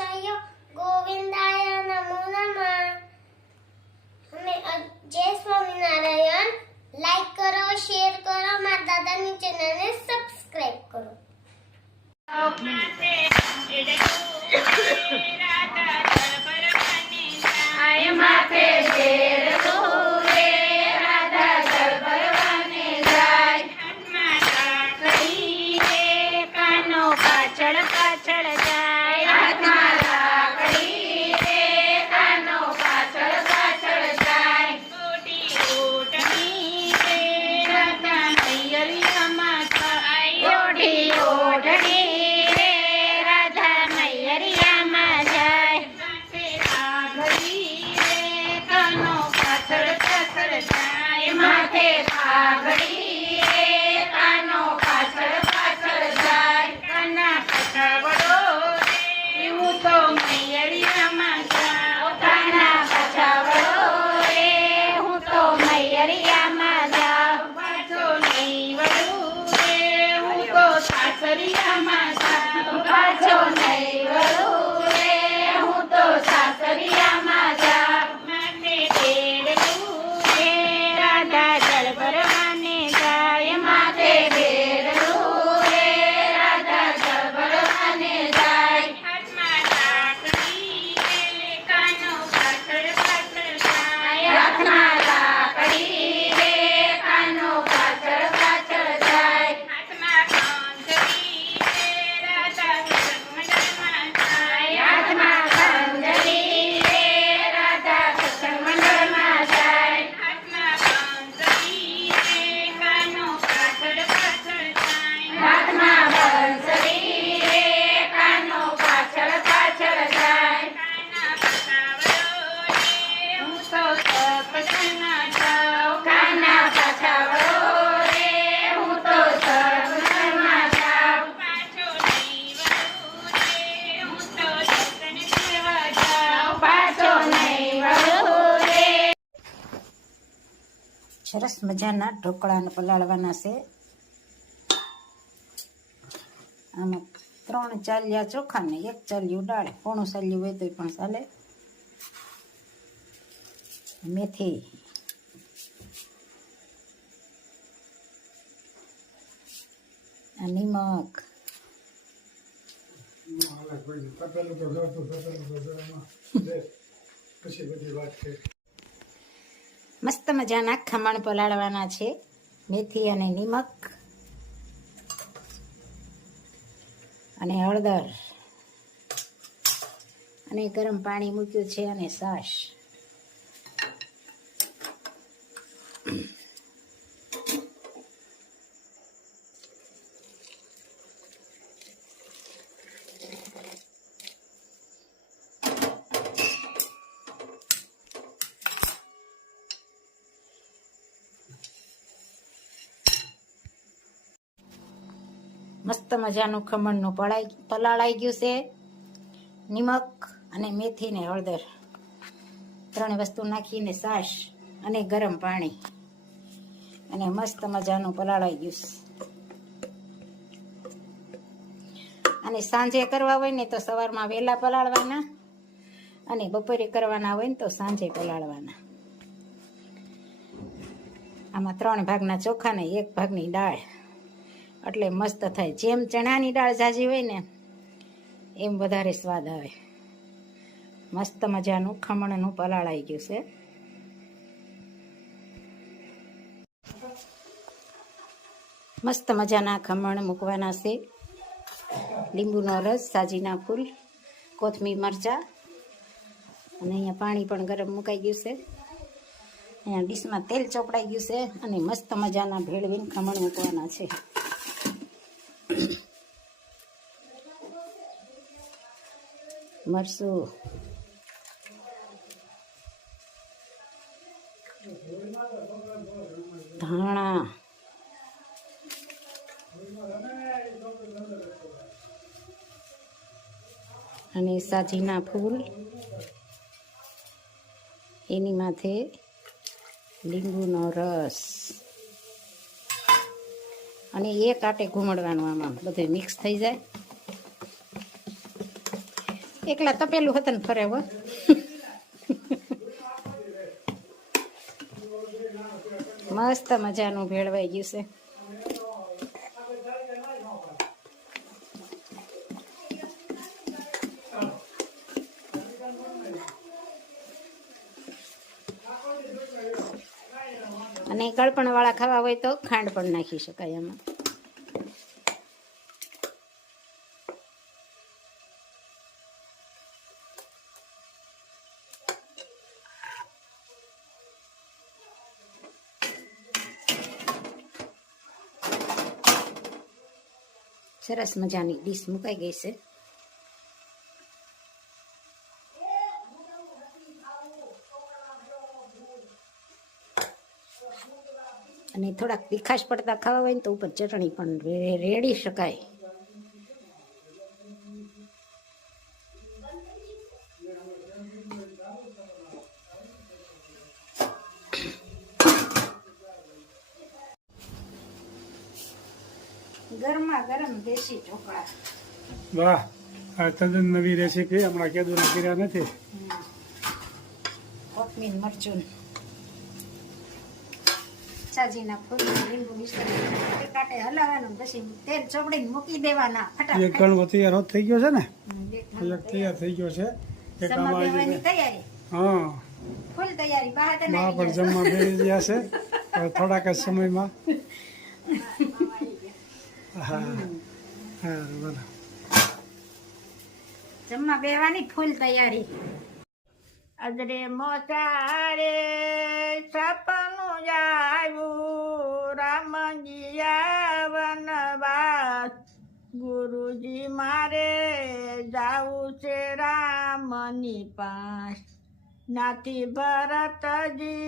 જય ગોવિંદાય નમો નમઃ। જય સ્વામિનારાયણ। લાઈક કરો, શેર કરો, મારા દાદાની ચેનલને સબસ્ક્રાઇબ કરો। સરસ મજાના ઢોકળાને પલાળવાના છે। આમાં 3 ચાલિયા ચોખા ને 1 ચાલિયું દાળ, પોણું ચાલિયું હોય તો પણ ચાલે। મેથી, નિમક, મસ્ત મજાના ખમણ પલાળવાના છે। મેથી અને નિમક અને હળદર અને ગરમ પાણી મૂક્યું છે અને છાશ। મસ્ત મજાનું ખમણનું પલાળાઈ ગયું છે। નિમક અને મેથી ને હળદર 3 વસ્તુ નાખીને છાશ અને ગરમ પાણી અને મસ્ત મજાનું પલાળાઈ ગયું છે। અને સાંજે કરવા હોય ને તો સવારમાં વહેલા પલાળવાના અને બપોરે કરવાના હોય ને તો સાંજે પલાળવાના। આમાં 3 ભાગના ચોખા ને 1 ભાગની દાળ, એટલે મસ્ત થાય। જેમ ચણાની દાળ ઝાઝી હોય ને એમ વધારે સ્વાદ આવે। મસ્ત મજાનું ખમણનું પલાળાઈ ગયું છે। મસ્ત મજાના ખમણ મૂકવાના છે। લીંબુનો રસ, સાજીના ફૂલ, કોથમીર મરચાં અને અહીંયા પાણી પણ ગરમ મુકાઈ ગયું છે। અહીંયા ડીશમાં તેલ ચોપડાઈ ગયું છે અને મસ્ત મજાના ભેળવીને ખમણ મૂકવાના છે। મરચું, ધાણા અને સાજીના ફૂલ, એની માથે લીંબુનો રસ અને 1 આટે ઘૂમડવાનું। આમાં બધું મિક્સ થઈ જાય એકલા તપેલું હતું ને ફરે હો. મસ્ત મજાનું ભેળવાઈ ગયું છે. અને ગળપણ વાળા ખાવા હોય તો ખાંડ પણ નાખી શકાય એમાં. સરસ મજાની ડીશ મુકાઈ ગઈ છે. અને થોડાક તીખાશ પડતા ખાવા હોય ને તો ઉપર ચટણી પણ રેડી શકાય. ગરમા ગરમ દેશી ઢોકળા. વાહ, આ તદ્દન નવી રેસીપી, હમણાં કેદુના કર્યા નથી. કોથમીર મરચું સાજીના ફૂલ લીંબુ મિશ્રણ કાંટે હલાવવાનું, પછી તેલ ચોપડીને મૂકી દેવાના એક ફટાફટ. કણવો તૈયાર હોત થઈ ગયો છે ને, એક એક તૈયાર થઈ ગયો છે. એક જમવા આમાં આવી બેસવાની ગયો. તૈયારી, હા, ફૂલ તૈયારી. બહાર તો બા નાખી પણ દો. જમવા બેસી ગયા છે હવે થોડાક જ સમયમાં. હા હા, બોલો. જમવા બેસવાની ફૂલ તૈયારી. અદરે મોસારે સપનું આવ્યું, રામજીયા વનવાસ. ગુરુજી મારે જાવું છે રામની પાસ. નાથી ભરતજી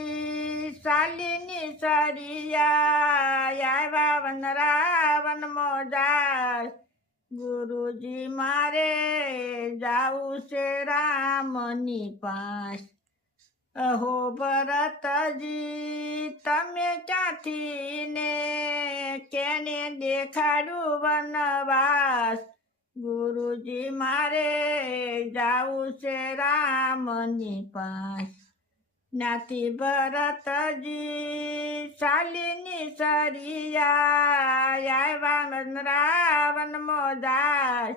શાલિની સરિયા, આવ્યા વન રાવણ મોજાર. ગુરુજી મારે જાવું છે રામની પાસ. અહો ભરતજી તમે ક્યાંથી ને કેને દેખાડું વનવાસ. ગુરુજી મારે જાવું છે રામની પાસ. નાથી ભરતજી શાલિની સરિયા, આવ્યા રાવણ મોજાર.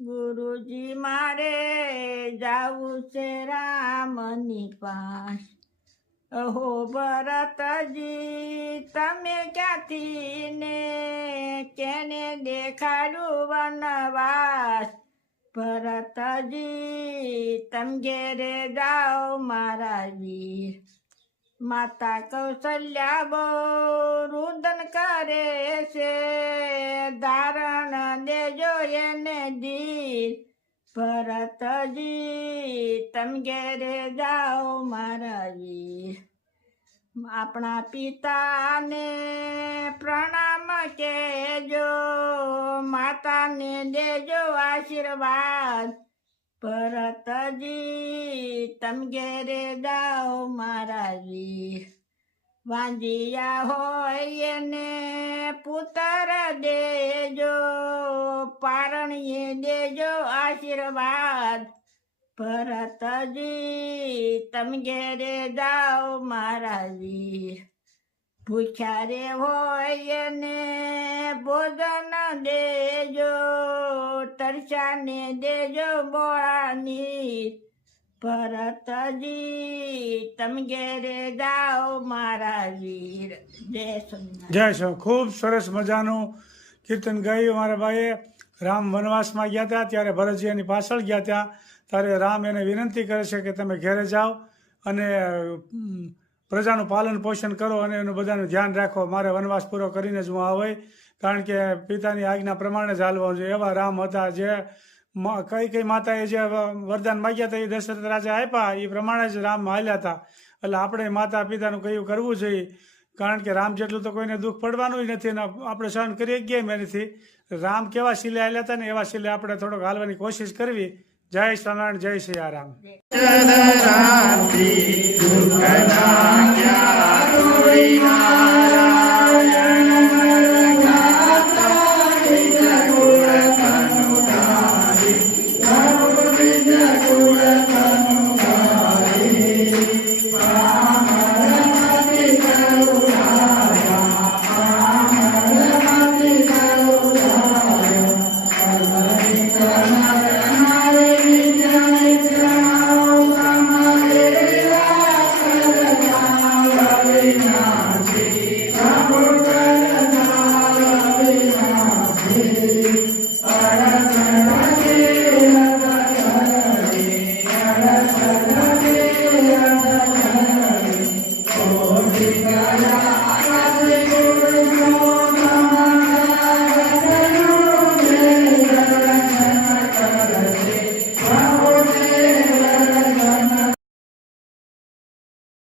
ગુરુજી મારે જાવું છે રામની પાસ. અહો ભરતજી તમે ક્યાંથી ને કેને દેખાડું વનવાસ. ભરતજી તમ ઘેરે જાઓ મારા વીર. માતા કૌશલ્યા બહુ રુદન કરે છે, ધારણ દેજો એને ધીર. ભરતજી તમ ઘેરે જાઓ મારા વીર. આપણા પિતાને પ્રણામ કહેજો, માતાને દેજો આશીર્વાદ. ભરતજી તમ ઘેરે જાઓ મારા વીર. વાંજિયા હોય એને પુત્ર દેજો, પારણીએ દેજો આશીર્વાદ. ભરતજી તમ ઘેરે જાઓ મારા વીર. ભૂખ્યા રે હોય એને ભોજન દેજો, તરસાને દેજો બોળાની. ભરતજી તમ ઘેરે જાઓ મારા વીર. જય સોમનાથ. જય શ્રી ખૂબ સરસ મજાનું કીર્તન ગાયું મારા ભાઈએ. રામ વનવાસમાં ગયા હતા ત્યારે ભરતજી એની પાછળ ગયા હતા, ત્યારે રામ એને વિનંતી કરે છે કે તમે ઘેરે જાઓ અને પ્રજાનું પાલન પોષણ કરો અને એનું બધાનું ધ્યાન રાખો. મારે વનવાસ પૂરો કરીને જ હું આવે, કારણ કે પિતાની આજ્ઞા પ્રમાણે જ હાલવાનું છે. એવા રામ હતા જે કઈ માતાએ જે વરદાન માગ્યા હતા એ દશરથ રાજા આપ્યા, એ પ્રમાણે જ રામ હાલ્યા હતા. એટલે આપણે માતા પિતાનું કયું કરવું જોઈએ, કારણ કે રામ જેટલું તો કોઈને દુઃખ પડવાનું જ નથી અને આપણે સહન કરી ગયા એનાથી. રામ કેવા શીલે હાલ્યા હતા ને એવા શીલે આપણે થોડોક હાલવાની કોશિશ કરવી. જય સ્વામિનારાયણ, જય સિયારામ. Jai Amen.